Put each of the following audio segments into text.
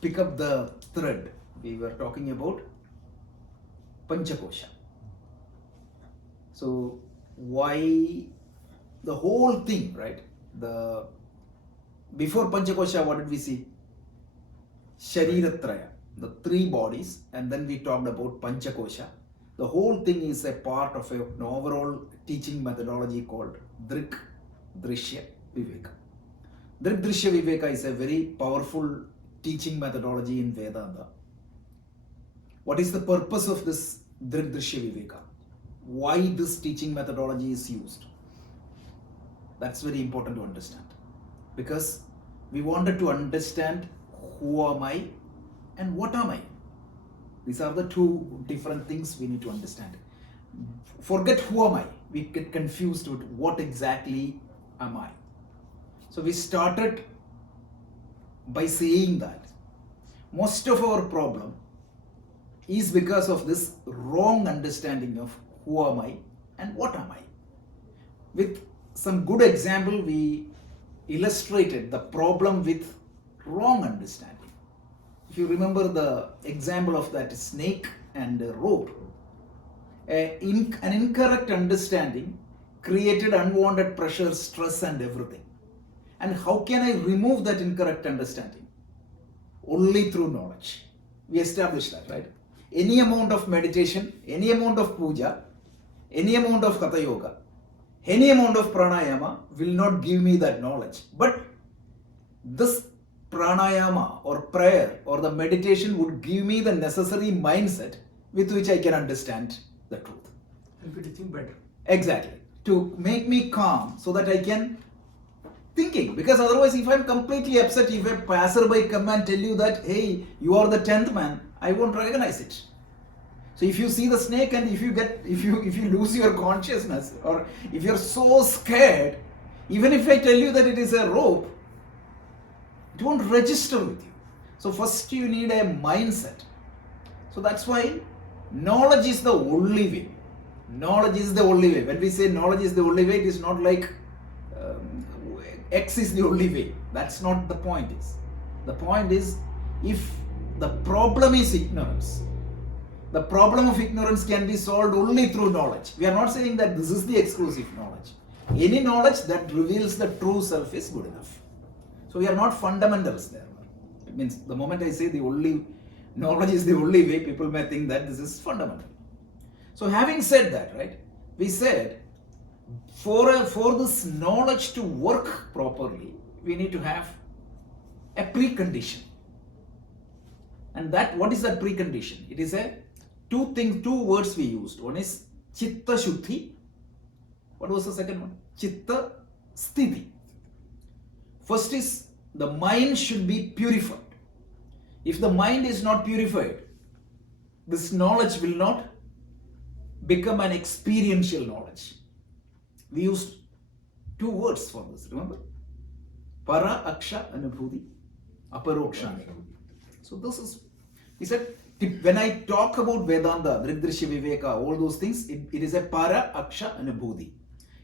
pick up the thread. We were talking about Panchakosha. So why the whole thing, right? The before Panchakosha, what did we see? Shariratraya, the three bodies, and then we talked about Panchakosha. The whole thing is a part of an overall teaching methodology called Drik Drishya Viveka. Drik Drishya Viveka is a very powerful teaching methodology in Vedanta. What is the purpose of this Drik Drishya Viveka? Why this teaching methodology is used? That's very important to understand. Because we wanted to understand who am I and what am I. These are the two different things we need to understand. Forget who am I. We get confused with what exactly am I. So we started by saying that most of our problem is because of this wrong understanding of who am I and what am I. With some good example, we illustrated the problem with wrong understanding. If you remember the example of that snake and rope, an incorrect understanding created unwanted pressure, stress and everything. And how can I remove that incorrect understanding? Only through knowledge. We established that, right? Any amount of meditation, any amount of puja, any amount of hatha yoga, any amount of pranayama will not give me that knowledge. But this pranayama or prayer or the meditation would give me the necessary mindset with which I can understand the truth. Help you to think better. Exactly. To make me calm so that I can thinking. Because otherwise, if I'm completely upset, if a passerby come and tell you that, hey, you are the 10th man, I won't recognize it. So if you see the snake and if you lose your consciousness, or if you're so scared, even if I tell you that it is a rope, it won't register with you. So first you need a mindset. So that's why knowledge is the only way. Knowledge is the only way. When we say knowledge is the only way, it is not like X is the only way. That's not the point. The point is, if the problem is ignorance, the problem of ignorance can be solved only through knowledge. We are not saying that this is the exclusive knowledge. Any knowledge that reveals the true self is good enough. So we are not fundamentals there. It means the moment I say the only knowledge is the only way, people may think that this is fundamental. So having said that, right, we said for this knowledge to work properly, we need to have a precondition. And that, what is that precondition? It is a two words we used. One is chitta shuddhi. What was the second one? Chitta sthiti. First is the mind should be purified. If the mind is not purified, this knowledge will not become an experiential knowledge. We used two words for this, remember? Para aksha anubhuti, aparoksha anubhuti. So this is, he said, when I talk about Vedanta, Drik Drishya Viveka, all those things, it is a para aksha anubhuti.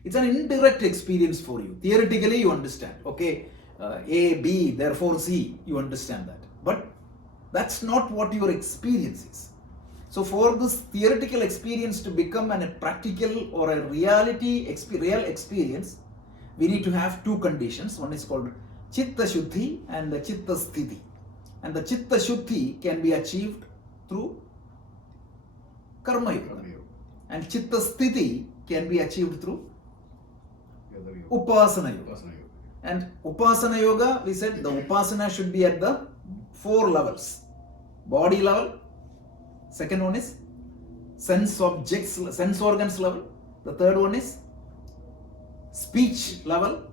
It's an indirect experience for you. Theoretically, you understand. Okay, A, B, therefore C, you understand that. But that's not what your experience is. So for this theoretical experience to become a practical or a real experience, we need to have two conditions. One is called chitta shuddhi and the chitta sthiti. And the chitta shuddhi can be achieved through karma yoga. And chitta sthiti can be achieved through upasana yoga. And upasana yoga, we said the upasana should be at the 4 levels. Body level. Second one is sense organs level. The third one is speech level.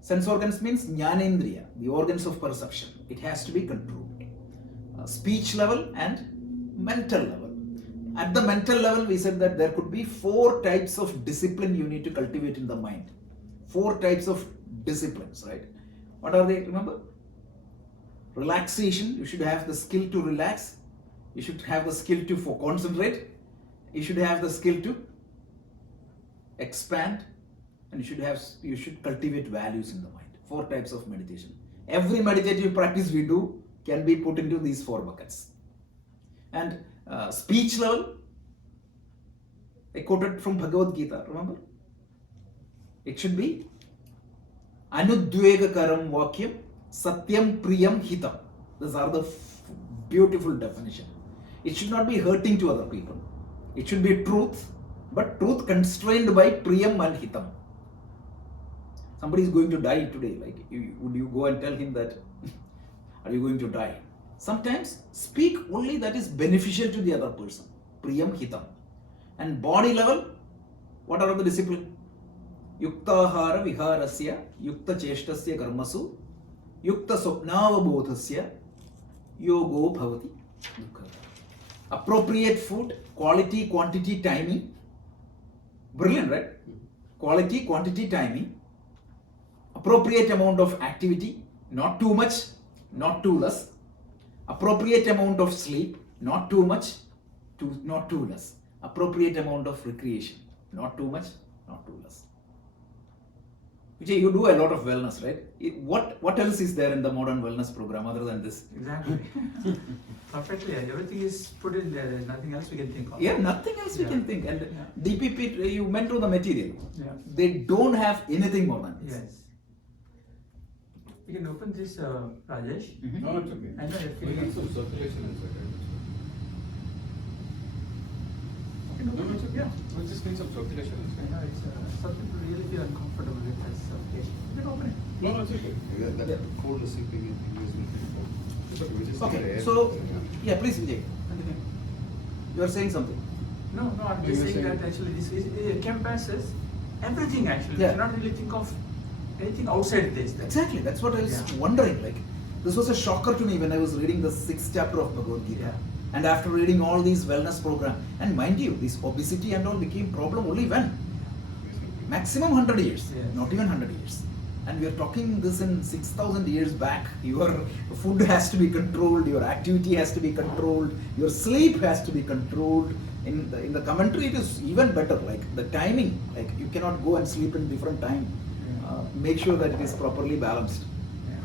Sense organs means jnanendriya, the organs of perception. It has to be controlled. Speech level and mental level. At the mental level, we said that there could be 4 types of discipline you need to cultivate in the mind. 4 types of disciplines, right? What are they? Remember? Relaxation, you should have the skill to relax. You should have the skill to concentrate. You should have the skill to expand. And you should cultivate values in the mind. 4 types of meditation. Every meditative practice we do can be put into these 4 buckets. And speech level, I quoted from Bhagavad Gita, remember? It should be Anudvegakaram Vakyam Satyam Priyam Hitam. These are the beautiful definition. It should not be hurting to other people. It should be truth, but truth constrained by Priyam and Hitam. Somebody is going to die today. Like, would you go and tell him that, are you going to die? Sometimes speak only that is beneficial to the other person. Priyam Hitam. And body level, what are the discipline? Yuktahara viharasya, yukta cheshtasya karmasu, yukta sopnavabodhasya, yogo bhavati dukkha. Appropriate food, quality, quantity, timing. Brilliant, right? Quality, quantity, timing. Appropriate amount of activity, not too much, not too less. Appropriate amount of sleep, not too much, not too less. Appropriate amount of recreation, not too much, not too less. Vijay, you do a lot of wellness, right? What else is there in the modern wellness program other than this? Exactly. Perfectly. Everything is put in there. There's nothing else we can think of. Yeah, nothing else we can think. And DPP, you went through the material. Yeah. They don't have anything more than this. Yes. You can open this, Rajesh. No, it's okay. I know you're We feeling need some circulation inside. You can No, open no, it's it. okay. Yeah. We just need some circulation I inside. know it's something to really feel uncomfortable with as suffocation. You can open it. No, no, it's okay. That Yeah. cold is sleeping in using It's okay. We just Okay, need air. so, yeah, please Vijay, continue. You are saying something. No, I'm You just were saying saying- that actually this is, encompasses everything actually. Yeah. You cannot really think of anything outside this. Exactly, that's what I was Yeah. wondering. Like, this was a shocker to me when I was reading the 6th chapter of Bhagavad Gita. Yeah. And after reading all these wellness program, and mind you, this obesity and all became problem only when? Maximum 100 years, Yes. not even 100 years. And we are talking this in 6,000 years back. Your food has to be controlled, your activity has to be controlled, your sleep has to be controlled. In the commentary, it is even better. Like the timing, like you cannot go and sleep in different time. Make sure that it is properly balanced. Yeah.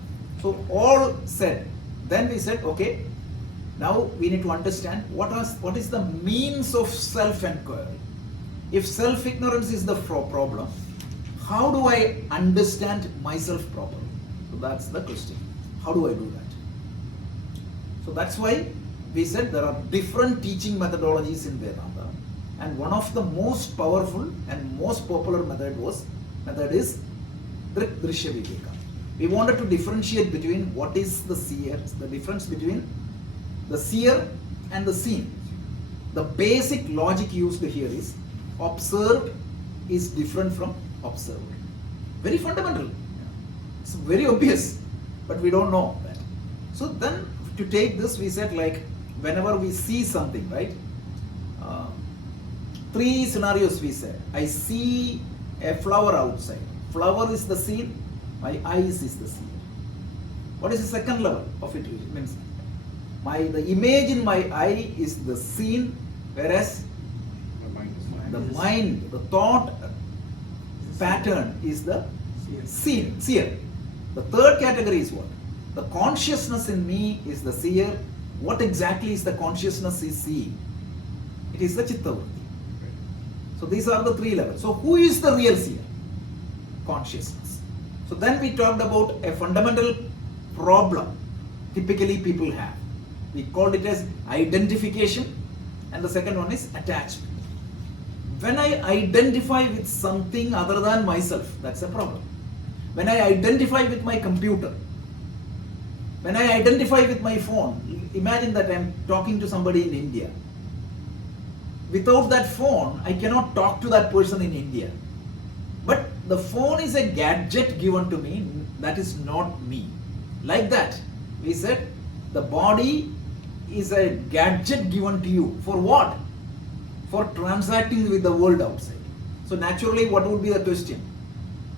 So all said, then we said, okay, now we need to understand what is the means of self-inquiry. If self-ignorance is the problem, how do I understand myself properly? So that's the question. How do I do that? So that's why we said there are different teaching methodologies in Vedanta, and one of the most powerful and most popular method is Drik Drishya Viveka. We wanted to differentiate between what is the seer, the difference between the seer and the seen. The basic logic used here is observed is different from observer. Very fundamental. It's very obvious, but we don't know that. So then to take this, we said like whenever we see something, right? 3 scenarios we said. I see a flower outside. Flower is the scene, my eyes is the scene. What is the second level of it? It means the image in my eye is the scene, whereas My mind is the mind, the thought pattern is the seer. The third category is what? The consciousness in me is the seer. What exactly is the consciousness is seeing? It is the chittavritti. So these are the 3 levels. So who is the real seer? Consciousness. So then we talked about a fundamental problem typically people have. We called it as identification, and the second one is attachment. When I identify with something other than myself, that's a problem. When I identify with my computer, when I identify with my phone, imagine that I'm talking to somebody in India. Without that phone, I cannot talk to that person in India. But the phone is a gadget given to me, that is not me. Like that, we said the body is a gadget given to you. For what? For transacting with the world outside. So naturally, what would be the question?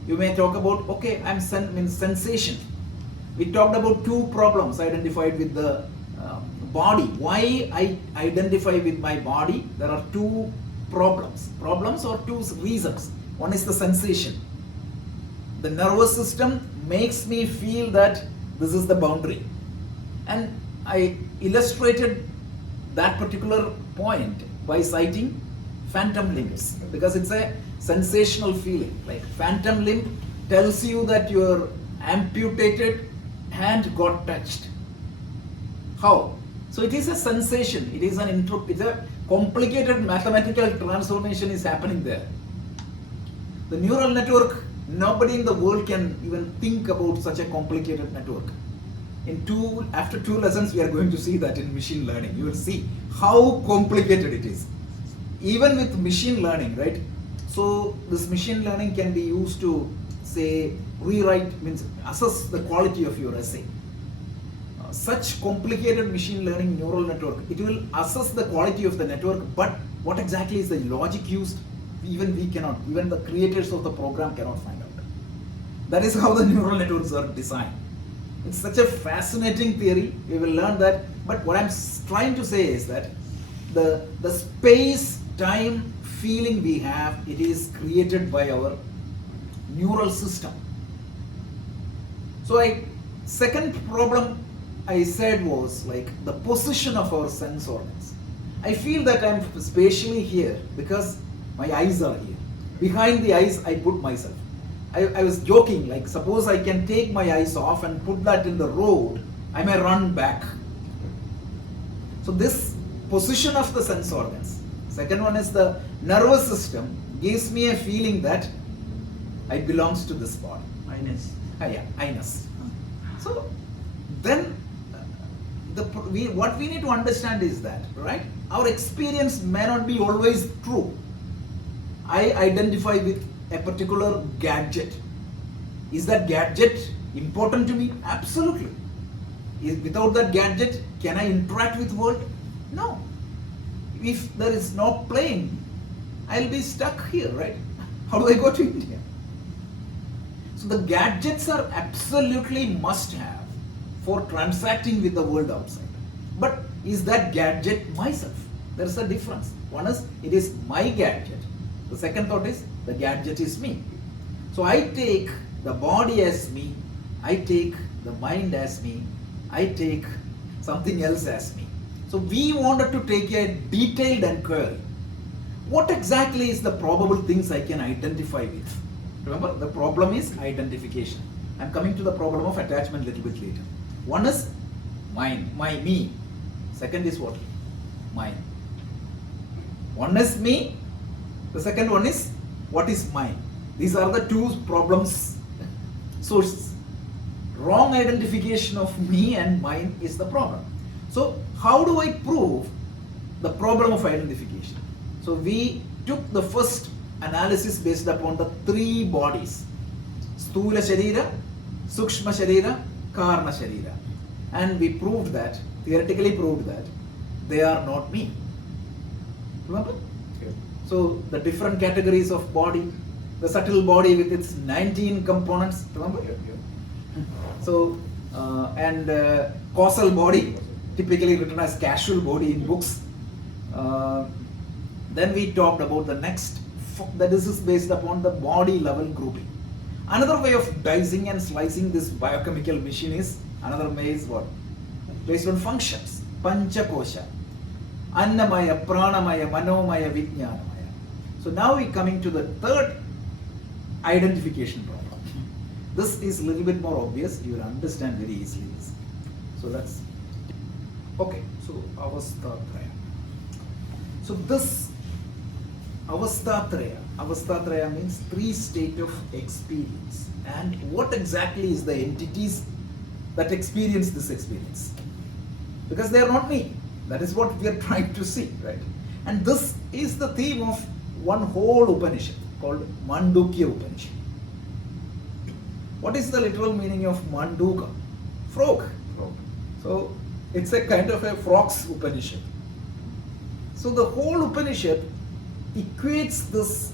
You may talk about, okay, sensation. We talked about 2 problems identified with the body. Why I identify with my body? There are 2 problems. Problems or 2 reasons. One is the sensation. The nervous system makes me feel that this is the boundary. And I illustrated that particular point by citing phantom limbs because it's a sensational feeling. Like phantom limb tells you that your amputated hand got touched. How? So it is a sensation. It is it's a complicated mathematical transformation is happening there. The neural network, nobody in the world can even think about such a complicated network. After 2 lessons, we are going to see that in machine learning. You will see how complicated it is. Even with machine learning, right? So this machine learning can be used to say means assess the quality of your essay. Such complicated machine learning neural network, it will assess the quality of the network, but what exactly is the logic used, even the creators of the program cannot find out. That is how the neural networks are designed. It's such a fascinating theory, we will learn that, but what I'm trying to say is that the space-time feeling we have, it is created by our neural system. So second problem I said was like the position of our sense organs. I feel that I'm spatially here because my eyes are here. Behind the eyes, I put myself. I was joking, like suppose I can take my eyes off and put that in the road, I may run back. So this position of the sense organs. Second one is the nervous system gives me a feeling that I belongs to this body. I-ness. So then what we need to understand is that, right, our experience may not be always true. I identify with a particular gadget. Is that gadget important to me? Absolutely. Without that gadget, can I interact with world? No. If there is no plane, I'll be stuck here, right? How do I go to India? So the gadgets are absolutely must-have for transacting with the world outside. But is that gadget myself? There's a difference. One is, it is my gadget. The second thought is, the gadget is me. So I take the body as me, I take the mind as me, I take something else as me. So we wanted to take a detailed inquiry. What exactly is the probable things I can identify with? Remember, the problem is identification. I'm coming to the problem of attachment a little bit later. One is me. Second is what? Mine. One is me. The second one is what is mine. These are the two problems sources. Wrong identification of me and mine is the problem. So how do I prove the problem of identification? So we took the first analysis based upon the 3 bodies. Sthula Sharira, Sukshma Sharira, Karna Sharira. And we theoretically proved that they are not me. Remember? Yeah. So the different categories of body, the subtle body with its 19 components, remember? Yeah. So, causal body, typically written as casual body in books. Then we talked about the next, that this is based upon the body level grouping. Another way of dicing and slicing this biochemical machine is, another way is what? Based on functions. Panchakosha. Annamaya, Pranamaya, Manomaya, Vijnanamaya. So now we're coming to the third identification problem. This is a little bit more obvious, you will understand very easily this. So that's, okay, so Avasthatraya. So this Avasthatraya means 3 states of experience. And what exactly is the entities that experience this experience? Because they are not me. That is what we are trying to see, right? And this is the theme of one whole Upanishad called Mandukya Upanishad. What is the literal meaning of Manduka? Frog. So it's a kind of a frog's Upanishad. So the whole Upanishad equates this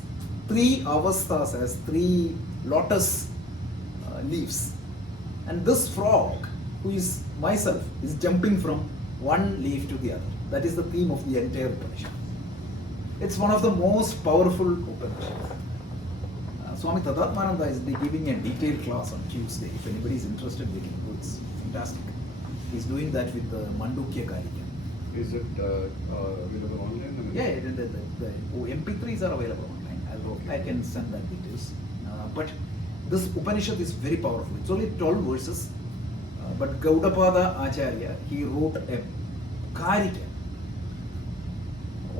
3 avasthas as 3 lotus leaves. And this frog, who is myself, is jumping from one leaf to the other. That is the theme of the entire Upanishad. It's one of the most powerful Upanishads. Swami Tadatmananda is giving a detailed class on Tuesday. If anybody is interested, they can go. It's fantastic. He's doing that with the Mandukya Karika. Is it available online? I mean, Yeah, the MP3s are available online. I can send that details. But this Upanishad is very powerful. It's only 12 verses. But Gaudapada Acharya, he wrote a Karika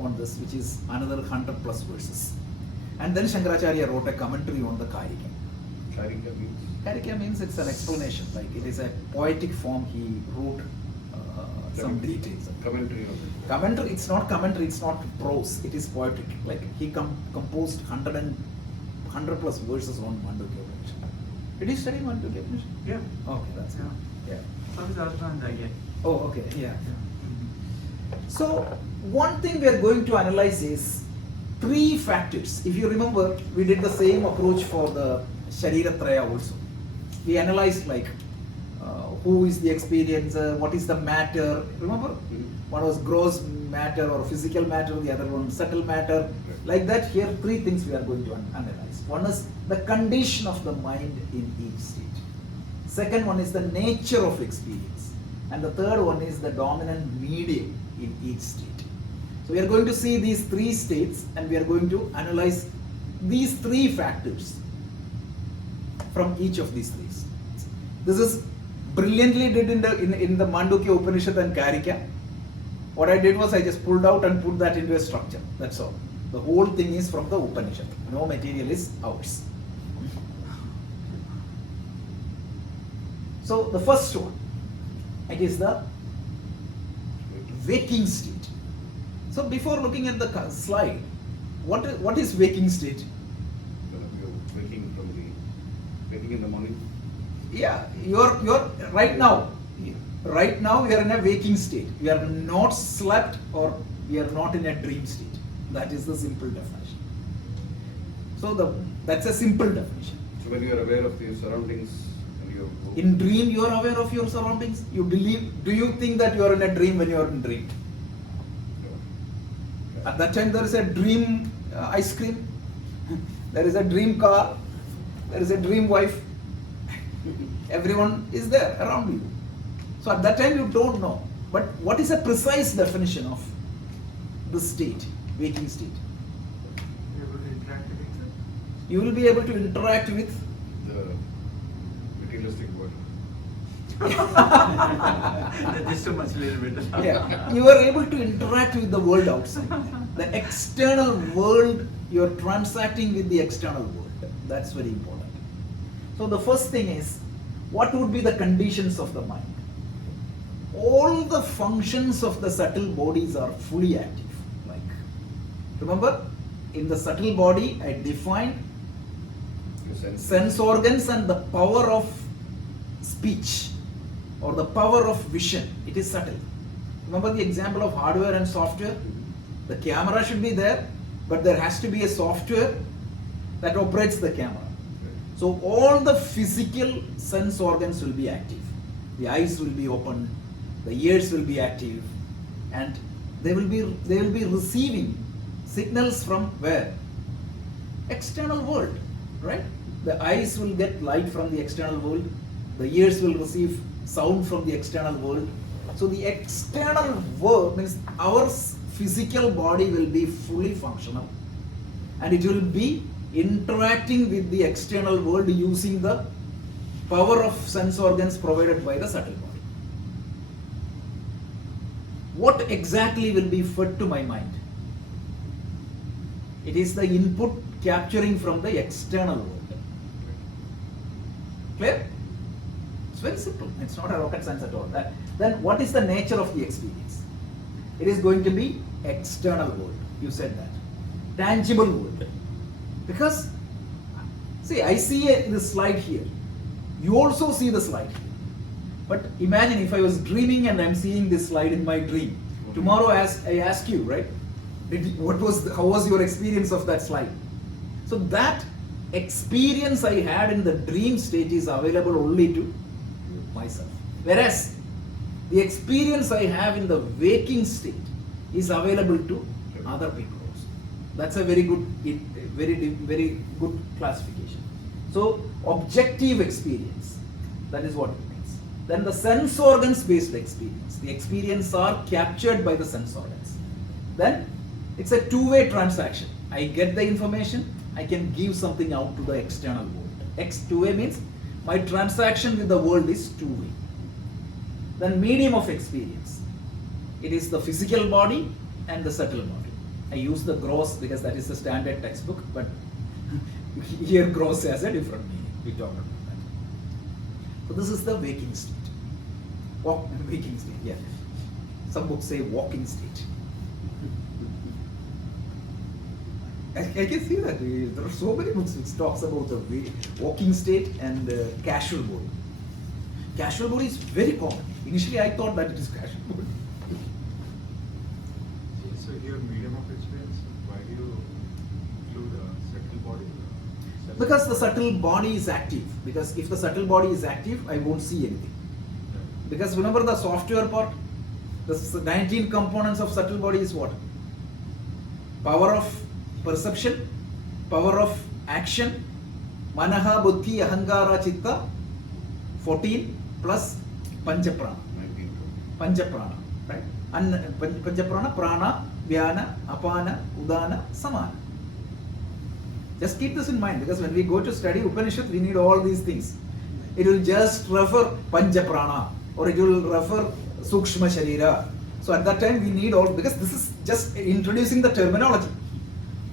on this, which is another 100 plus verses. And then Shankaracharya wrote a commentary on the Karika. Karika means? Karika means it's an explanation, like it is a poetic form. He wrote some details. Commentary of it. Commentary, it's not commentary, it's not prose, it is poetic. Like he composed 100 plus verses on Mandukya Upanishad. Did you study Mandukya Upanishad? Yeah. Okay, that's good. Yeah. So is Arthananda again. Oh, okay, yeah. So, one thing we are going to analyze is 3 factors. If you remember, we did the same approach for the Sharira Traya also. We analyzed like who is the experiencer, what is the matter. Remember? Mhm. One was gross matter or physical matter, the other one subtle matter. Like that, here 3 things we are going to analyze. One is the condition of the mind in each state. Second one is the nature of experience. And the third one is the dominant medium in each state. So we are going to see these 3 states and we are going to analyze these 3 factors from each of these 3 states. This is brilliantly did in the Mandukya Upanishad and Karika. What I did was I just pulled out and put that into a structure. That's all. The whole thing is from the Upanishad. No material is ours. So the first one, it is the waking state. So before looking at the slide, what is waking state? You're waking in the morning. Yeah, you're right now we are in a waking state. We are not slept or we are not in a dream state. That is the simple definition. So that's a simple definition. So when you are aware of your surroundings and you In dream, you are aware of your surroundings. You believe. Do you think that you are in a dream when you are in dream? At that time, there is a dream ice cream. There is a dream car. There is a dream wife. Everyone is there around you. So at that time, you don't know. But what is a precise definition of the state, waking state? You're able to interact with it. You will be able to interact with. the materialistic world. Just so much little bit. Yeah, you are able to interact with the world outside. The external world, you are transacting with the external world. That's very important. So the first thing is, what would be the conditions of the mind? All the functions of the subtle bodies are fully active. Like, remember, in the subtle body, I defined Your sense. sense organs and the power of speech or the power of vision. It is subtle. Remember the example of hardware and software? The camera should be there, but there has to be a software that operates the camera. So all the physical sense organs will be active. The eyes will be open, the ears will be active, and they will be receiving signals from where? External world, right? The eyes will get light from the external world, the ears will receive sound from the external world. So the external world means our physical body will be fully functional and it will be interacting with the external world using the power of sense organs provided by the subtle body. What exactly will be fed to my mind? It is the input capturing from the external world. Clear? It's very simple. It's not a rocket science at all. Then what is the nature of the experience? It is going to be external world. You said that. Tangible world. Because, see, I see this slide here. You also see the slide here. But imagine if I was dreaming and I'm seeing this slide in my dream. Tomorrow, as I ask you, right? How was your experience of that slide? So that experience I had in the dream state is available only to myself. Whereas the experience I have in the waking state is available to other people also. That's a very good classification. So objective experience, that is what it means. Then the sense organs based experience. The experience are captured by the sense organs. Then it's a two-way transaction. I get the information, I can give something out to the external world. Two-way means my transaction with the world is two-way. Then medium of experience. It is the physical body and the subtle body. I use the gross because that is the standard textbook, but here gross has a different meaning. We talked about that. So this is the waking state. Waking state, yeah. Some books say walking state. I can see that there are so many books which talks about the walking state and casual body. Casual body is very common. Initially I thought that it is casual body. So here medium of experience, why do you include a subtle body? Because the subtle body is active. Because if the subtle body is active, I won't see anything. Because remember the software part? The 19 components of subtle body is what? Power of perception, power of action, manaha, buddhi, ahankara, chitta, 14 plus panchaprana. 19. Panchaprana, right? Panchaprana, prana, vyana, apana, udana, samana. Just keep this in mind because when we go to study Upanishad, we need all these things. It will just refer Panchaprana or it will refer Sukshma Sharira. So at that time we need all, because this is just introducing the terminology.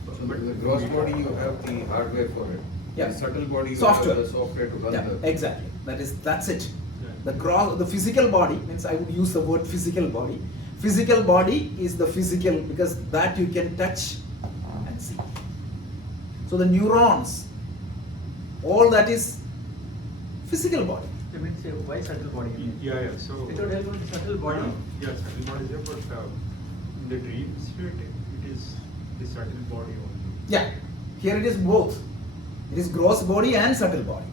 So in the gross body you have the hardware for it. Yeah. The subtle body you Software. have the software to run Yeah, the. exactly. That's it. Yeah. The physical body means I would use the word physical body. Physical body is the physical because that you can touch and see. So the neurons, all that is physical body. I mean, say, why subtle body? Yeah. So It would help with subtle body. Yeah, subtle body is there, but in the dream state, it is the subtle body only. Yeah, here it is both. It is gross body and subtle body.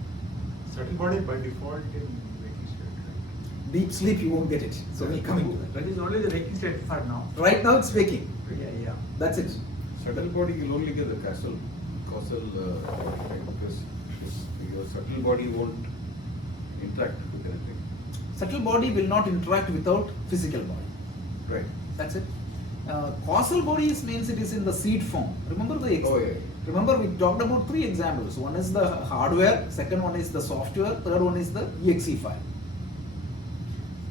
Subtle body by default in waking state, right? Deep sleep you won't get it. So we'll come into that. That is only the waking state for now. Right now it's waking. Yeah. That's it. Subtle body you'll only get the causal right? Because your subtle body won't interact with anything. Subtle body will not interact without physical body. Right. That's it. Causal bodies means it is in the seed form. Remember the Oh, yeah. Remember we talked about 3 examples. One is the hardware, second one is the software, third one is the exe file.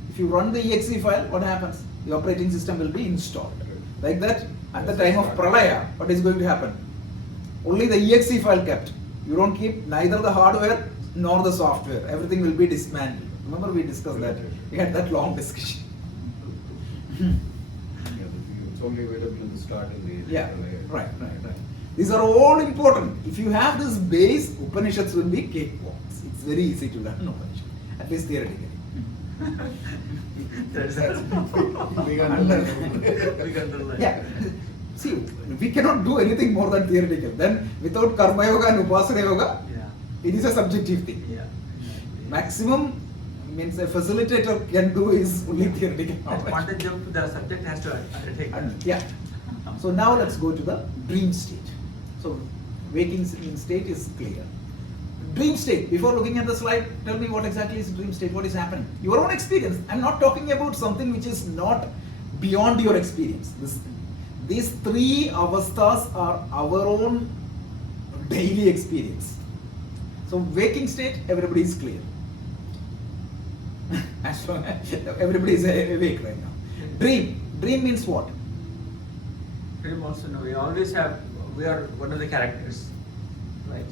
If you run the exe file, what happens? The operating system will be installed. Like that, at the time of Pralaya, what is going to happen? Only the exe file kept. You don't keep neither the hardware nor the software. Everything will be dismantled. Remember we discussed that. We had that long discussion. Yeah, it's only available in the start and the Yeah, right. These are all important. If you have this base, Upanishads will be cakewalks. It's very easy to learn Upanishad, at least theoretically. That's Big underline. Yeah. See, we cannot do anything more than theoretical. Then without Karma Yoga and Upasana Yoga, Yeah. it is a subjective thing. Yeah. Maximum means a facilitator can do is only theoretical At knowledge. quantum jump, the subject has to undertake that. Yeah. So now let's go to the dream state. So waking state is clear. Dream state, before looking at the slide, tell me what exactly is dream state, what is happening? Your own experience. I'm not talking about something which is not beyond your experience. These 3 avasthas are our own daily experience. So waking state, everybody is clear. As long as everybody is awake right now. Dream means what? Dream also, no, we are one of the characters, right?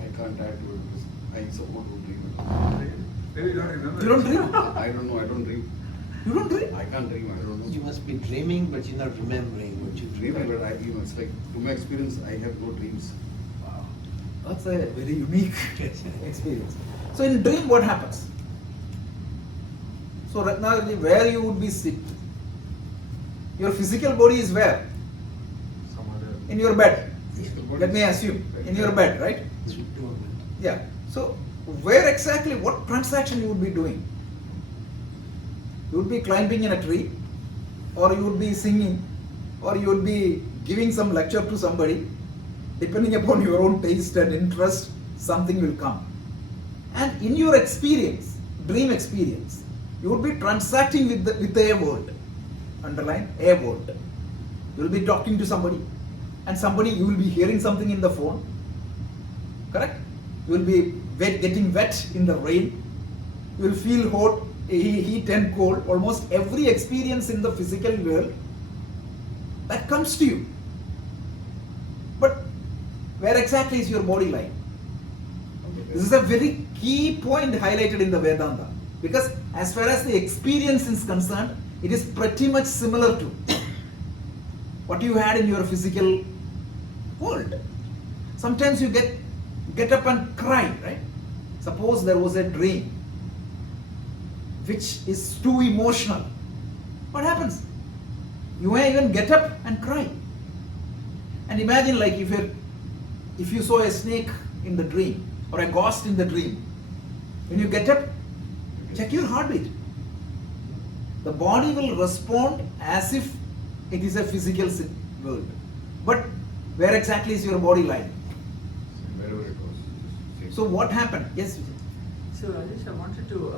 I can't add to it because I support who dream. Maybe you don't remember. You don't dream? I don't know, I don't dream. You don't dream? I can't dream, I don't know. You must be dreaming, but you're not remembering what you Dreaming, dreamed. but it's like, to my experience, I have no dreams. Wow. That's a very unique experience. So in dream, what happens? So Ratnagiri, where you would be sitting? Your physical body is where? Some other. In your bed. Physical body Let me is- assume, in your bed, right? Yeah. So where exactly, what transaction you would be doing? You would be climbing in a tree, or you would be singing, or you would be giving some lecture to somebody. Depending upon your own taste and interest, something will come. And in your experience, dream experience, you would be transacting with a world. Underline a world. You will be talking to somebody, and somebody you will be hearing something in the phone. Correct? You will be getting wet in the rain. You will feel hot, heat and cold. Almost every experience in the physical world that comes to you. But where exactly is your body lying? This is a very key point highlighted in the Vedanta, because as far as the experience is concerned, it is pretty much similar to what you had in your physical world. Sometimes you get up and cry, right? Suppose there was a dream which is too emotional. What happens? You may even get up and cry. And imagine, like, if you saw a snake in the dream or a ghost in the dream, when you get up, check your heartbeat. The body will respond as if it is a physical world. But where exactly is your body lying? Wherever it was. So what happened? Yes, Vijay. So Rajesh, I wanted to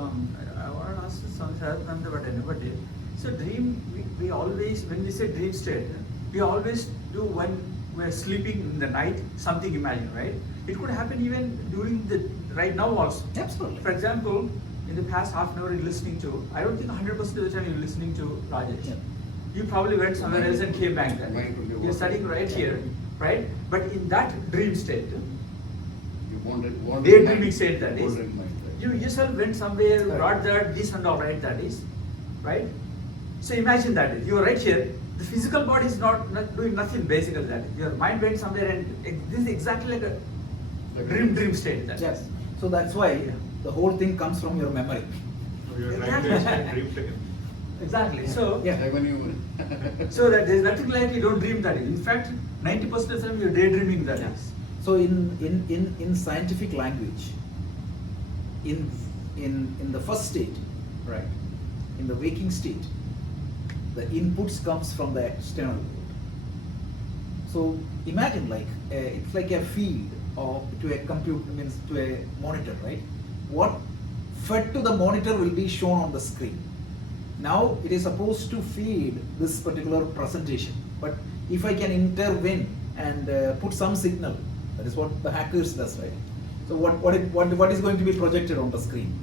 I want to ask some Sharatnanda, but I never did. So dream, we always, when we say dream state, we always do when we're sleeping in the night something imagine, right? It could happen even during the right now also. Absolutely. For example, in the past half an hour you're listening to, I don't think 100% of the time you're listening to Rajesh. Yeah. You probably went somewhere else and came back then. Mind will be You're working. studying right here, right? But in that dream state, You wanted daydreaming state that is, wandering mind, right? you yourself went somewhere, Right. brought that, this and all, right? That is, right? So imagine that is, you are right here. The physical body is not doing nothing basically. That is. Your mind went somewhere, and this is exactly like a dream state. That is. Yes. So that's why the whole thing comes from your memory. So you're trying to explain dream to him. Exactly. So Yeah. Like when you so that there's nothing like you don't dream that is. In fact, 90% of the time you're daydreaming that is. So in scientific language, in the first state, right, in the waking state, the inputs comes from the external world. So imagine, like, it's like a feed or to a computer, means to a monitor, right? What fed to the monitor will be shown on the screen. Now it is supposed to feed this particular presentation, but if I can intervene and put some signal, that is what the hackers does, right? So what is going to be projected on the screen?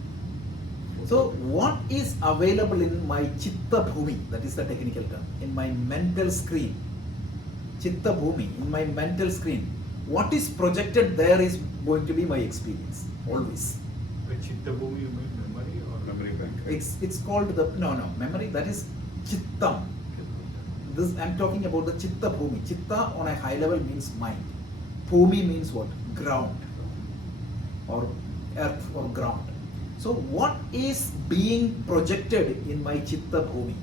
So what is available in my Chitta Bhumi, that is the technical term, in my mental screen, Chitta Bhumi, in my mental screen, what is projected there is going to be my experience, always. With Chitta Bhumi, you mean memory or memory bank. It's called the, no, memory, that is Chittam. This, I'm talking about the Chitta Bhumi. Chitta on a high level means mind. Bhumi means what? Ground. Or earth or ground. So what is being projected in my Chitta Bhumi?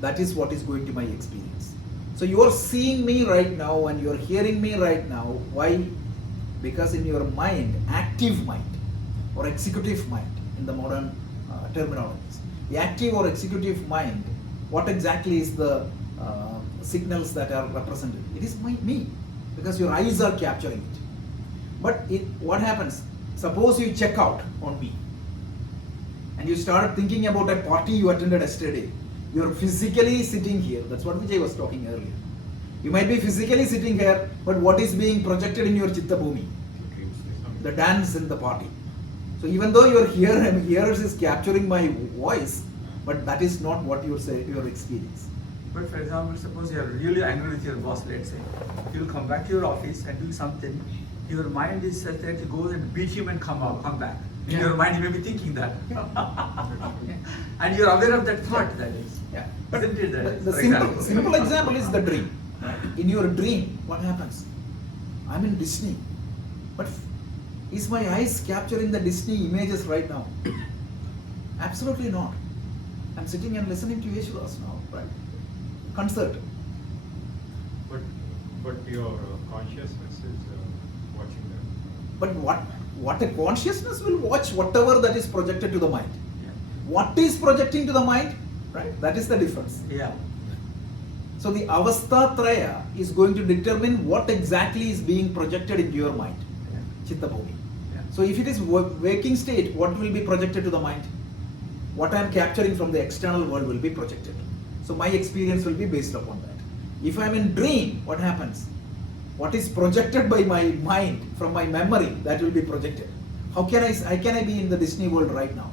That is what is going to my experience. So you are seeing me right now and you are hearing me right now. Why? Because in your mind, active mind or executive mind in the modern terminologies, the active or executive mind, what exactly is the signals that are represented? It is me, because your eyes are capturing it. But what happens? Suppose you check out on me and you start thinking about a party you attended yesterday. You are physically sitting here. That's what Vijay was talking earlier. You might be physically sitting here, but what is being projected in your Chitta Bhumi? The dance in the party. So even though your ears is capturing my voice, but that is not what you say your experience. But for example, suppose you are really angry with your boss, let's say, you'll come back to your office and do something. Your mind is such that you go and beat him and come back. In Yeah. your mind, you may be thinking that. And you're aware of that thought, that is. Yeah. Isn't it that? The For simple example. example is the dream. In your dream, what happens? I'm in Disney, but is my eyes capturing the Disney images right now? Absolutely not. I'm sitting and listening to Yeshudas now, right? Concert. but your consciousness is watching that. But what a consciousness will watch whatever that is projected to the mind. Yeah. What is projecting to the mind, right? That is the difference. Yeah. So the Avasthatraya is going to determine what exactly is being projected into your mind. Yeah. Chitta Bhumi. Yeah. So if it is waking state, what will be projected to the mind? What I am capturing from the external world will be projected. So my experience will be based upon that. If I am in dream, what happens? What is projected by my mind from my memory, that will be projected. How can I be in the Disney world right now?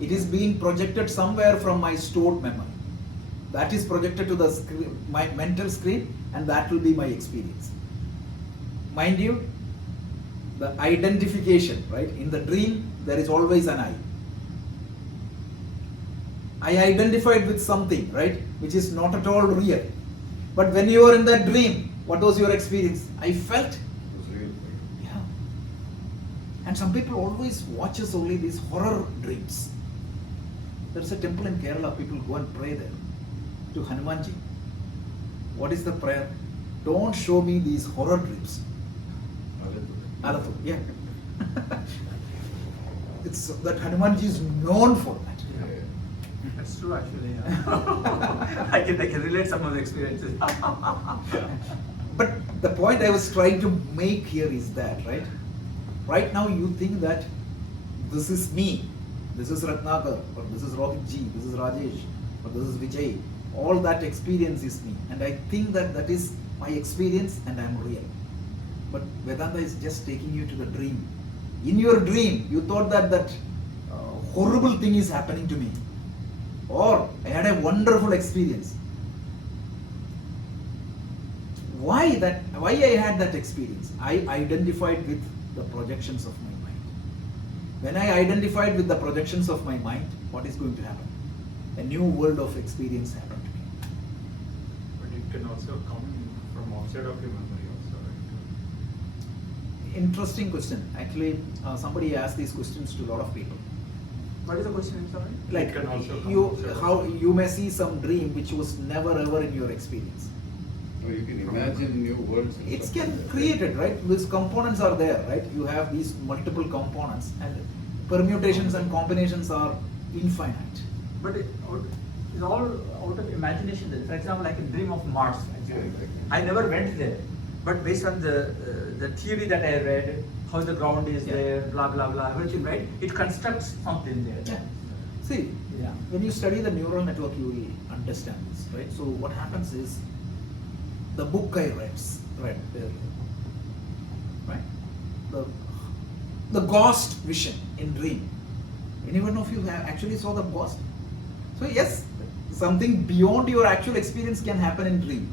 It is being projected somewhere from my stored memory. That is projected to the screen, my mental screen, and that will be my experience. Mind you, the identification, right? In the dream, there is always an I. I identified with something, right? Which is not at all real. But when you are in that dream, what was your experience? I felt. It was real. Yeah. And some people always watches only these horror dreams. There is a temple in Kerala, people go and pray there to Hanumanji. What is the prayer? Don't show me these horror dreams. Alathu, yeah. It's that Hanumanji is known for that. That's true actually. Yeah. I can relate some of the experiences. But the point I was trying to make here is that, right? Right now you think that this is me, this is Ratnakar, or this is Rohit Ji, this is Rajesh, or this is Vijay. All that experience is me. And I think that that is my experience and I am real. But Vedanta is just taking you to the dream. In your dream, you thought that horrible thing is happening to me. Or I had a wonderful experience. Why I had that experience? I identified with the projections of my mind. When I identified with the projections of my mind, what is going to happen? A new world of experience happened to me. But it can also come from outside of your memory also, right? Interesting question. Actually, somebody asked these questions to a lot of people. What is the question? I'm sorry. Like It can also come you, outside of how it. you may see some dream which was never ever in your experience. Or you can imagine new worlds. and It's stuff can like that. created, right? These components are there, right? You have these multiple components, and permutations and combinations are infinite. But it's all out of imagination. Then. For example, I can dream of Mars. Actually. Yeah, exactly. I never went there, but based on the theory that I read, how the ground is Yeah. there, blah blah blah, everything, right? It constructs something there. Yeah. See, Yeah. when you study the neural network, you will understand this, right? So what happens is, the book I read earlier, right? The ghost vision in dream. Anyone of you have actually saw the ghost? So yes, something beyond your actual experience can happen in dream.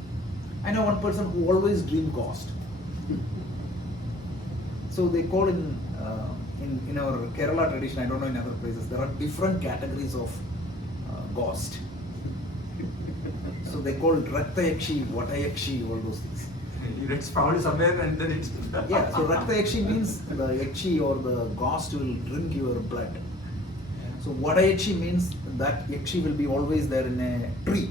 I know one person who always dream ghost. So they call in our Kerala tradition, I don't know in other places, there are different categories of ghost. So they call Rakta Yakshi, Vata Yakshi, all those things. It's probably somewhere, and then it's Yeah, so Rakta Yakshi means the Yakshi or the ghost will drink your blood. So Vata Yakshi means that Yakshi will be always there in a tree.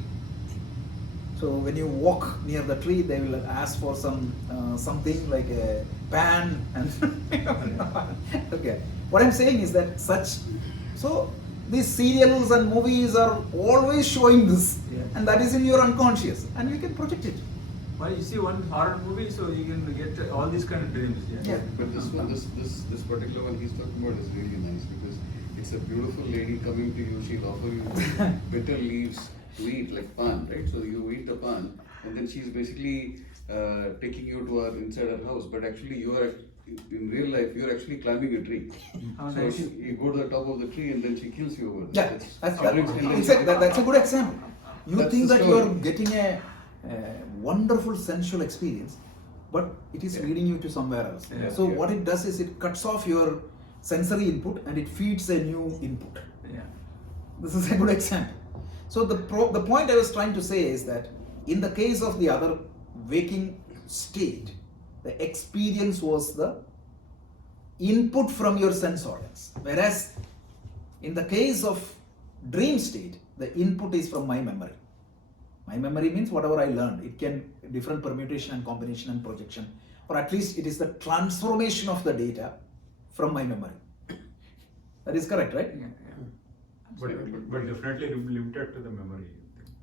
So when you walk near the tree, they will ask for something like a pan and okay. What I'm saying is that so these serials and movies are always showing this, Yeah. and that is in your unconscious, and you can project it. well, you see one horror movie, so you can get all these kind of dreams. Yeah. But this one, this particular one he's talking about is really nice because it's a beautiful lady coming to you. She'll offer you bitter leaves to eat, like pan, right? So you eat the pan, and then she's basically taking you to her inside her house. But actually, you are in real life, you're actually climbing a tree. Oh, So nice. you go to the top of the tree, and then she kills you over there. Yeah, that's a good example. You That's think the that story. you are getting a wonderful sensual experience, but it is Yeah. leading you to somewhere else. Yeah. So Yeah. what it does is it cuts off your sensory input and it feeds a new input. Yeah. This is a good example. So the point I was trying to say is that in the case of the other waking state, the experience was the input from your sense organs, whereas in the case of dream state, the input is from my memory. My memory means whatever I learned. It can different permutation and combination and projection, or at least it is the transformation of the data from my memory. That is correct, right? Yeah, yeah. But definitely limited to the memory. I think.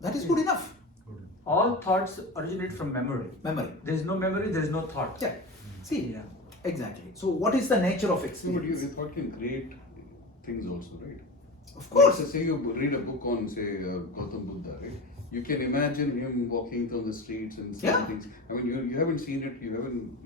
That is good enough. Good. All thoughts originate from memory. Memory. There is no memory, there is no thought. Yeah. See, Yeah. Exactly. So what is the nature of No, but experience? your thought can create things also, right? Of course. Like, say you read a book on, say, Gautam Buddha, right? You can imagine him walking down the streets and seeing Yeah. things. I mean, you haven't seen it, you haven't,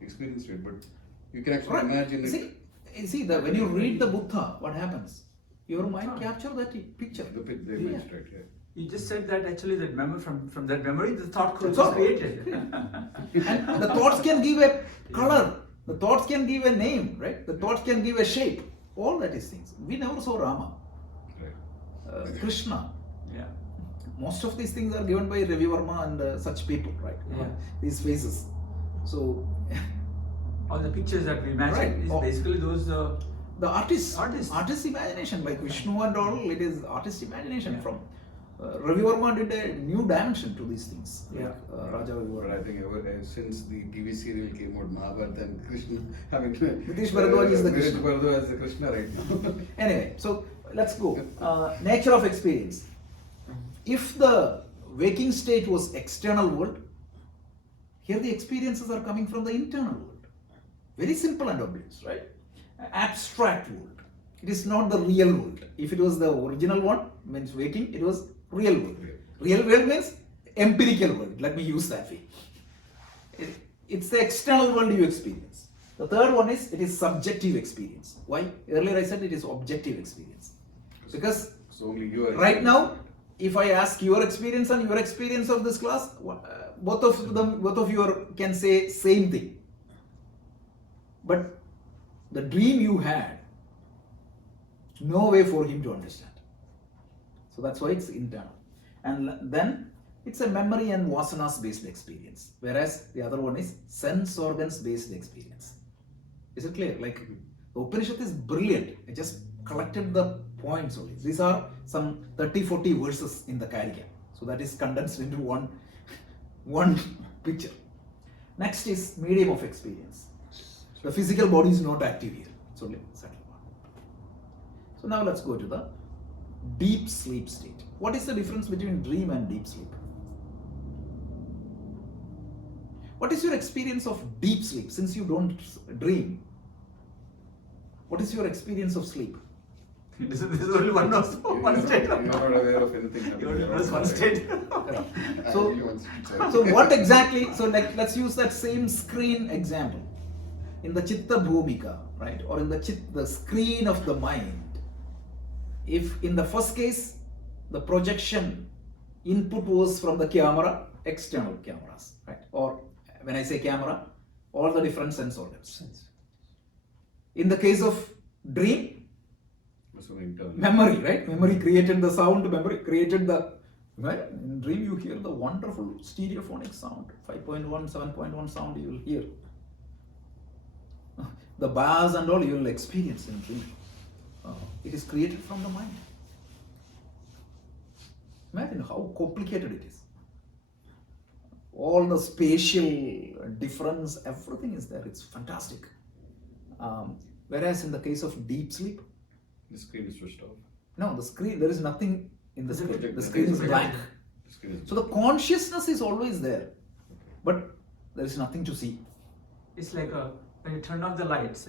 experienced it, but you can actually Right. imagine it. See that when you read the Buddha, what happens? Your mind capture that picture. The image, right? Yeah. You just said that actually that memory from that memory the thought The was thought. created. And the thoughts can give a color. The thoughts can give a name, right? The thoughts can give a shape. All that is things. We never saw Rama, Right. Krishna. Yeah. Most of these things are given by Ravi Verma and such people, right? Yeah. These faces. So All the pictures that we imagine Right. is Oh. basically those. the artist, Artist. imagination, like Vishnu and all, it is artist imagination Yeah. from. Ravi Verma did a new dimension to these things. Yeah. Like, Raja Ravi But Verma. I think since the TV serial came out, Mahabharata and Krishna, I mean, Nitish Bharadwaj is the Nitish Krishna. Bharadwaj is the Krishna right now. Anyway, so let's go. Nature of experience. If the waking state was external world, here the experiences are coming from the internal world. Very simple and obvious, right? Abstract world. It is not the real world. If it was the original one, means waking, it was real world. Real world means empirical world. Let me use that way. It's the external world you experience. The third one is it is subjective experience. Why? Earlier I said it is objective experience. Because So only you are. right now, if I ask your experience and your experience of this class, both of you can say same thing. But the dream you had, no way for him to understand. So that's why it's internal. And then it's a memory and vasanas based experience, whereas the other one is sense organs based experience. Is it clear? Like the Upanishad is brilliant. I just collected the points only. These are some 30-40 verses in the Karika. So that is condensed into one picture. Next is medium of experience. The physical body is not active here. It's only subtle one. So now let's go to the deep sleep state. What is the difference between dream and deep sleep? What is your experience of deep sleep? Since you don't dream, what is your experience of sleep? This is only one state. You're not aware of anything. You only knows one state. So, what exactly? So let's use that same screen example. In the Chitta Bhumika, right, or in the screen of the mind. If in the first case, the projection input was from the camera, external cameras, right? Or when I say camera, all the different sense organs. In the case of dream, memory, right? Memory created the sound, memory created the, right? In dream you hear the wonderful stereophonic sound, 5.1, 7.1 sound you will hear. The bass and all you will experience in dream. It is created from the mind. Imagine how complicated it is. All the spatial difference, everything is there. It's fantastic. Whereas in the case of deep sleep, The screen is switched off. no, the screen, there is nothing in the screen. projected. The screen is blank. The screen is So the consciousness is always there, but there is nothing to see. It's like when you turn off the lights,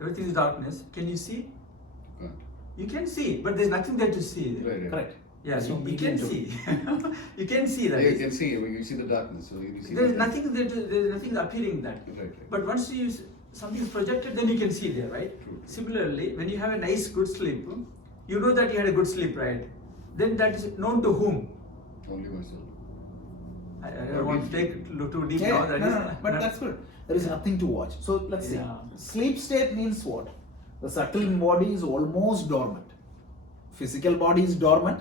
everything is darkness. Can you see? Can't. You can see, but there's nothing there to see. Right, right. Correct. Yeah, There's no you medium can to- see. You can see that. Yeah, you can see. You see the darkness. So you see. There's the- nothing there. There's nothing appearing that. Right, right. But once you something is projected, then you can see there, right? True. Similarly, when you have a nice, good sleep, you know that you had a good sleep, right? Then that is known to whom? Only myself. I don't want to take it too deep Yeah, now. That no, is no, but that's good. There is nothing to watch. So let's Yeah. see. Sleep state means what? The subtle body is almost dormant. Physical body is dormant.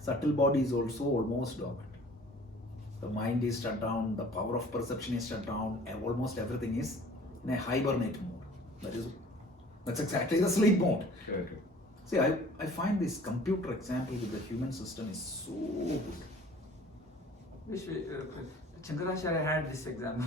Subtle body is also almost dormant. The mind is shut down. The power of perception is shut down. And almost everything is in a hibernate mode. That's exactly the sleep mode. Correct. See, I find this computer example with the human system is so good. Wish Chandracharya had this example.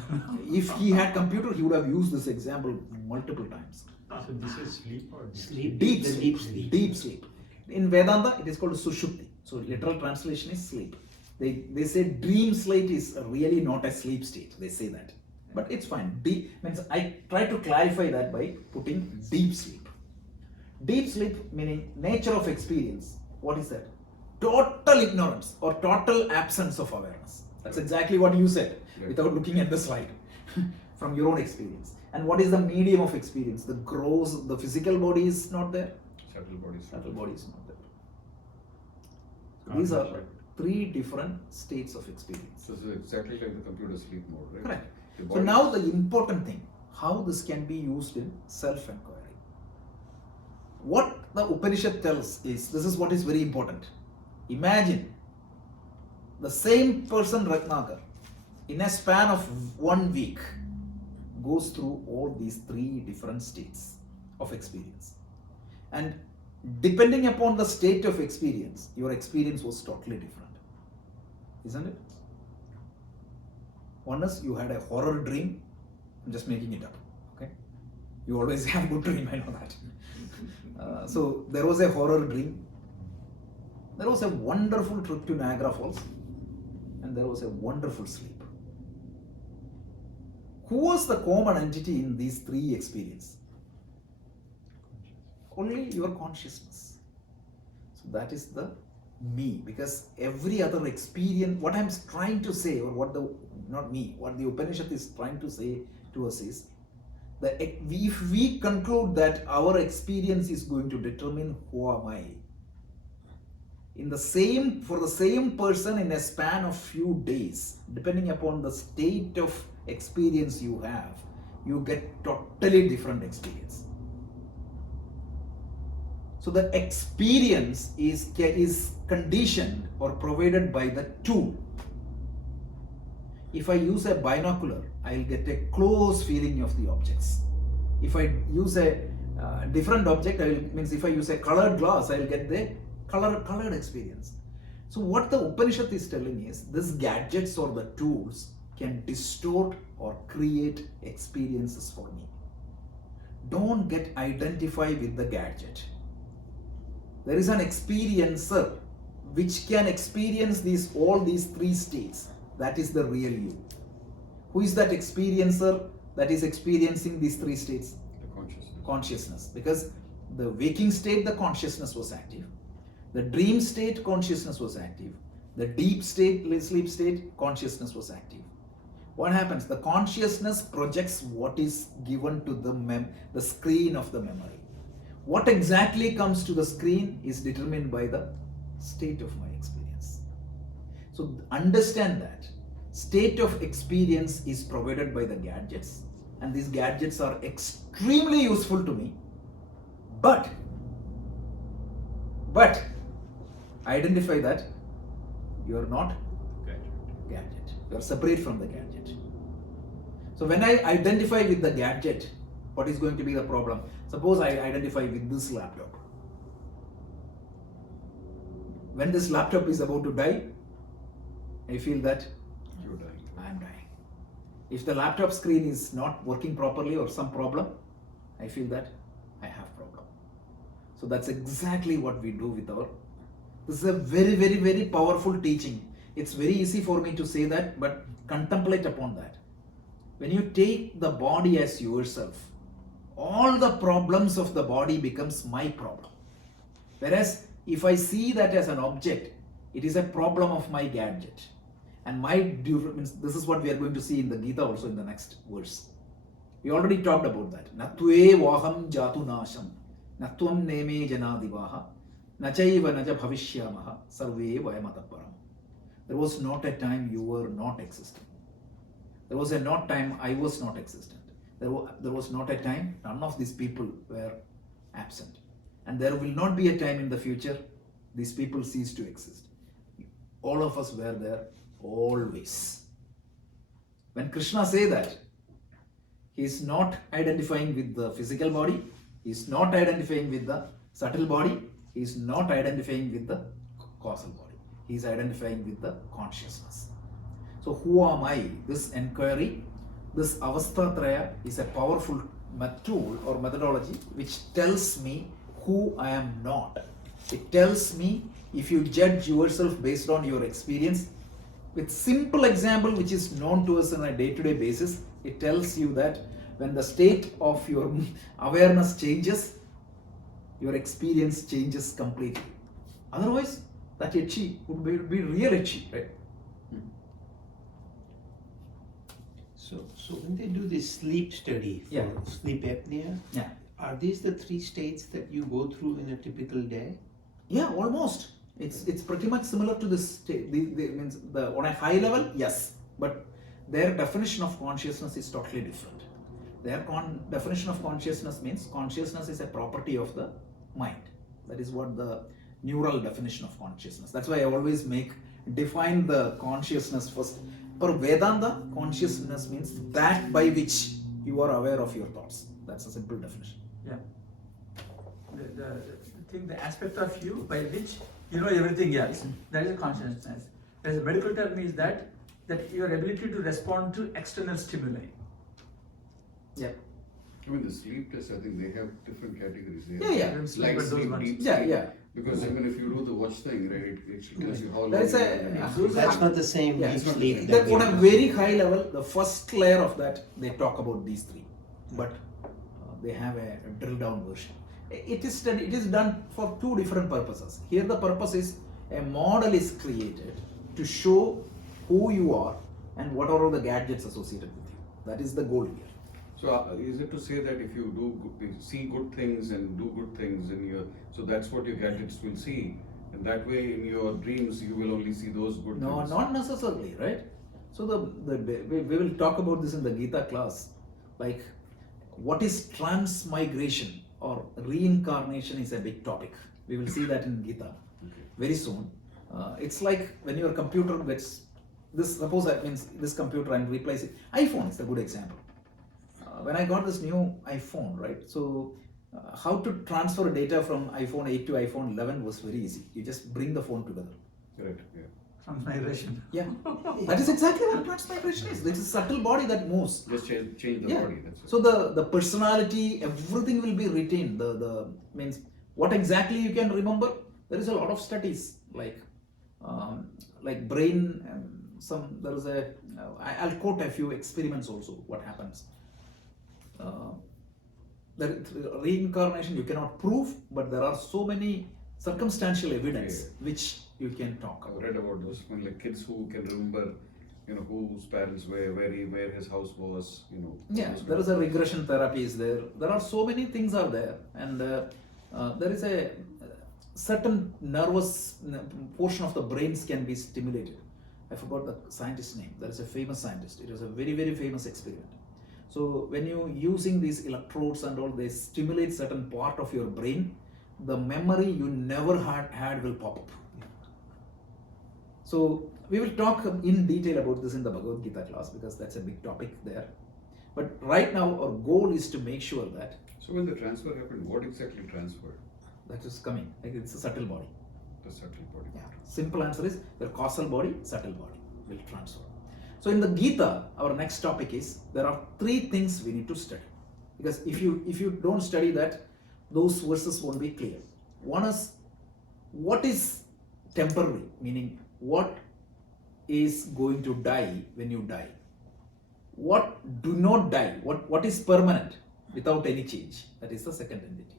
If he had computer, he would have used this example multiple times. So this is sleep or Sleep. Deep The sleep. deep sleep. Deep sleep. In Vedanta, it is called Sushupti. So literal translation is sleep. They say dream state is really not a sleep state. They say that. But it's fine. Deep means I try to clarify that by putting deep sleep. Deep sleep meaning nature of experience. What is that? Total ignorance or total absence of awareness. That's exactly what you said Right. without looking at the slide from your own experience. And what is the medium of experience? The gross, the physical body is not there. Subtle bodies. Subtle body is not there. So these are three different states of experience. So it's exactly like the computer sleep mode, right? Correct. The So body- now the important thing, how this can be used in self-inquiry. What the Upanishad tells is, this is what is very important. Imagine the same person Ratnakar in a span of 1 week goes through all these three different states of experience. And depending upon the state of experience, your experience was totally different. Isn't it? One is you had a horror dream. I'm just making it up. Okay, you always have good dream. I know that. So there was a horror dream. There was a wonderful trip to Niagara Falls, and there was a wonderful sleep. Who was the common entity in these three experiences? Only your consciousness. So that is the me, because every other experience, what I'm trying to say, or what the, not me, what the Upanishad is trying to say to us is that if we conclude that our experience is going to determine who am I, in the same, for the same person in a span of few days, depending upon the state of experience you have, you get totally different experience. So the experience is conditioned or provided by the tool. If I use a binocular, I'll get a close feeling of the objects. If I use a different object, means if I use a colored glass, I'll get the colored experience. So what the Upanishad is telling is, these gadgets or the tools can distort or create experiences for me. Don't get identified with the gadget. There is an experiencer which can experience all these three states. That is the real you. Who is that experiencer that is experiencing these three states? The consciousness. Consciousness. Because the waking state, the consciousness was active. The dream state, consciousness was active. The deep state, sleep state, consciousness was active. What happens? The consciousness projects what is given to the screen of the memory. What exactly comes to the screen is determined by the state of my experience. So understand that state of experience is provided by the gadgets, and these gadgets are extremely useful to me. But identify that you are not gadget. You are separate from the gadget. So when I identify with the gadget, what is going to be the problem? Suppose I identify with this laptop. When this laptop is about to die, I feel that You're dying. I am dying. If the laptop screen is not working properly or some problem, I feel that I have problem. So that's exactly what we do with our. This is a very, very, very powerful teaching. It's very easy for me to say that, but contemplate upon that. When you take the body as yourself, all the problems of the body becomes my problem. Whereas if I see that as an object, it is a problem of my gadget. And this is what we are going to see in the Gita also in the next verse. We already talked about that. Natve vaham jatu nasham, natvam neme janadivaha, nachaiva naja bhavishyamaha, sarve vayamataparam. There was not a time you were not existing. There was a not time I was not existent. There was not a time none of these people were absent. And there will not be a time in the future these people cease to exist. All of us were there always. When Krishna says that, he is not identifying with the physical body, he is not identifying with the subtle body, he is not identifying with the causal body. He is identifying with the consciousness. So who am I? This inquiry, this Avasthatraya is a powerful tool or methodology which tells me who I am not. It tells me if you judge yourself based on your experience, with simple example which is known to us on a day-to-day basis, It tells you that when the state of your awareness changes, your experience changes completely. Otherwise, that etchy would be real etchy, right? So when they do this sleep study for Yeah. sleep apnea, Yeah. are these the 3 states that you go through in a typical day? Yeah, almost. It's pretty much similar to this. Means the on a high level, yes, but their definition of consciousness is totally different. Their definition of consciousness means consciousness is a property of the mind. That is what the neural definition of consciousness. That's why I always define the consciousness first. Per Vedanta, consciousness means that by which you are aware of your thoughts. That's a simple definition. Yeah. The aspect of you by which you know everything else, that is a consciousness. As a medical term is that your ability to respond to external stimuli. Yeah. I mean, the sleep test, I think they have different categories. They Yeah, have yeah. Sleep, light but those sleep, ones. deep Yeah, sleep. yeah. Because even if you do the watch thing, right, it tells you how long. There is you a- have been those asleep. That's not the same Yeah, deep it's not the sleep same. that Then on a we very high level, the first layer of that, they talk about these three, but they have a drill down version. It is done for two different purposes. Here the purpose is a model is created to show who you are and what are all the gadgets associated with you. That is the goal here. So is it to say that if you see good things and do good things in your, so that's what your gadgets will see, and that way in your dreams you will only see those good No, things? not necessarily, right? So we will talk about this in the Gita class. Like, what is transmigration or reincarnation is a big topic. We will see that in Gita very soon. It's like when your computer gets this. Suppose that means this computer and replace it. iPhone is a good example. When I got this new iPhone, right? So how to transfer data from iPhone 8 to iPhone 11 was very easy. You just bring the phone together. Correct, yeah. Transmigration. Yeah, that is exactly what transmigration is. It's a subtle body that moves. Just change the Yeah. body, that's it. So the personality, everything will be retained. The means what exactly you can remember. There is a lot of studies like brain. There is a. I'll quote a few experiments also. What happens? The reincarnation you cannot prove, but there are so many circumstantial evidence which you can talk I've about. read about those, when like kids who can remember, whose parents were, where his house was, Yeah, those there kind is a regression therapy is there. There are so many things are there, and there is a certain nervous portion of the brains can be stimulated. I forgot the scientist's name. There is a famous scientist. It was a very, very famous experiment. So when you using these electrodes and all, they stimulate certain part of your brain. The memory you never had will pop up. So we will talk in detail about this in the Bhagavad Gita class because that's a big topic there. But right now our goal is to make sure that So when the transfer happened, what exactly transferred? that is coming. Like it's a subtle body. The subtle body. Yeah. Simple answer is the causal body, subtle body will transfer. So in the Gita, our next topic is there are three things we need to study. Because if you don't study that, those verses won't be clear. One is what is temporary, meaning what is going to die when you die. What do not die, what is permanent without any change. That is the second entity.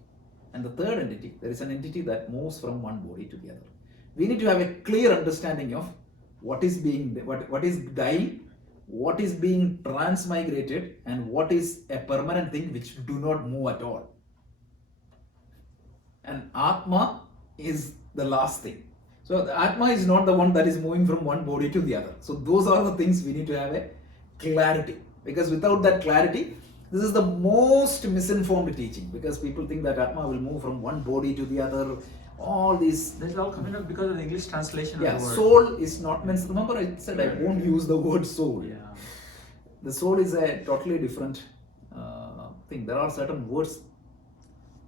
And the third entity, there is an entity that moves from one body to the other. We need to have a clear understanding of what is dying, what is being transmigrated, and what is a permanent thing which do not move at all. And Atma is the last thing. So the Atma is not the one that is moving from one body to the other. So those are the things we need to have a clarity. Because without that clarity, this is the most misinformed teaching. Because people think that Atma will move from one body to the other. All these. This is all coming up because of the English translation Yeah, of the word. soul is not meant. Remember, I said I won't use the word soul. Yeah. The soul is a totally different thing. There are certain words.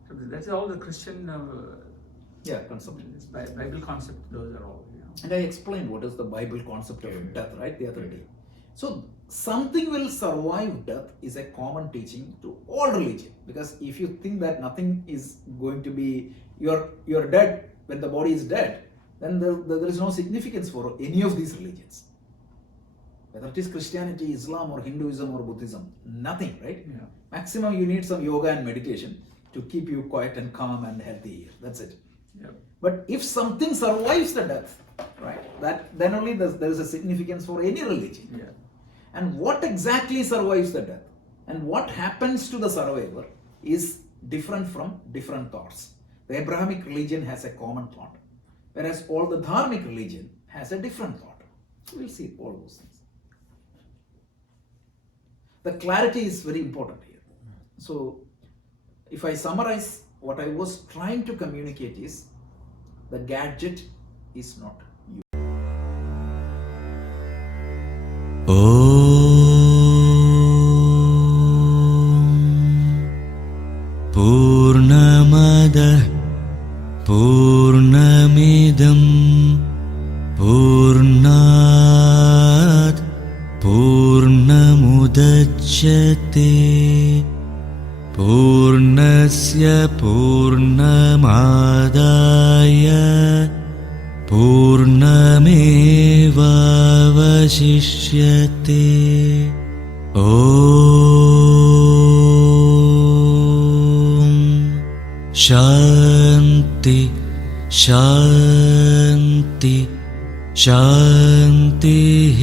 So that's all the Christian Concept. Bible concept. Those are all. And I explained what is the Bible concept of death, right, the other day. So something will survive death is a common teaching to all religion. Because if you think that nothing is going to be, you're dead when the body is dead, then there is no significance for any of these religions. Whether it is Christianity, Islam, or Hinduism, or Buddhism, nothing, right? Yeah. Maximum you need some yoga and meditation to keep you quiet and calm and healthy here. That's it. Yep. But if something survives the death, right, that then only there is a significance for any religion. Yeah. And what exactly survives the death and what happens to the survivor is different from different thoughts. The Abrahamic religion has a common thought, whereas all the Dharmic religion has a different thought. So we'll see all those things. The clarity is very important here. So if I summarize, what I was trying to communicate is the gadget is not you. पूर्णमदः पूर्णमिदं पूर्णात् पूर्णमुदच्यते पूर्णस्य पूर्णमादाय पूर्णमेवावशिष्यते ॐ शान्ति शान्ति शान्तिः